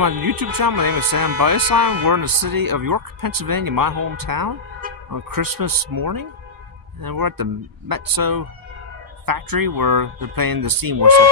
my YouTube channel. My name is Sam Beislein. We're in the city of York, Pennsylvania, my hometown, on Christmas morning. And we're at the Mezzo factory where they're playing the steam whistle.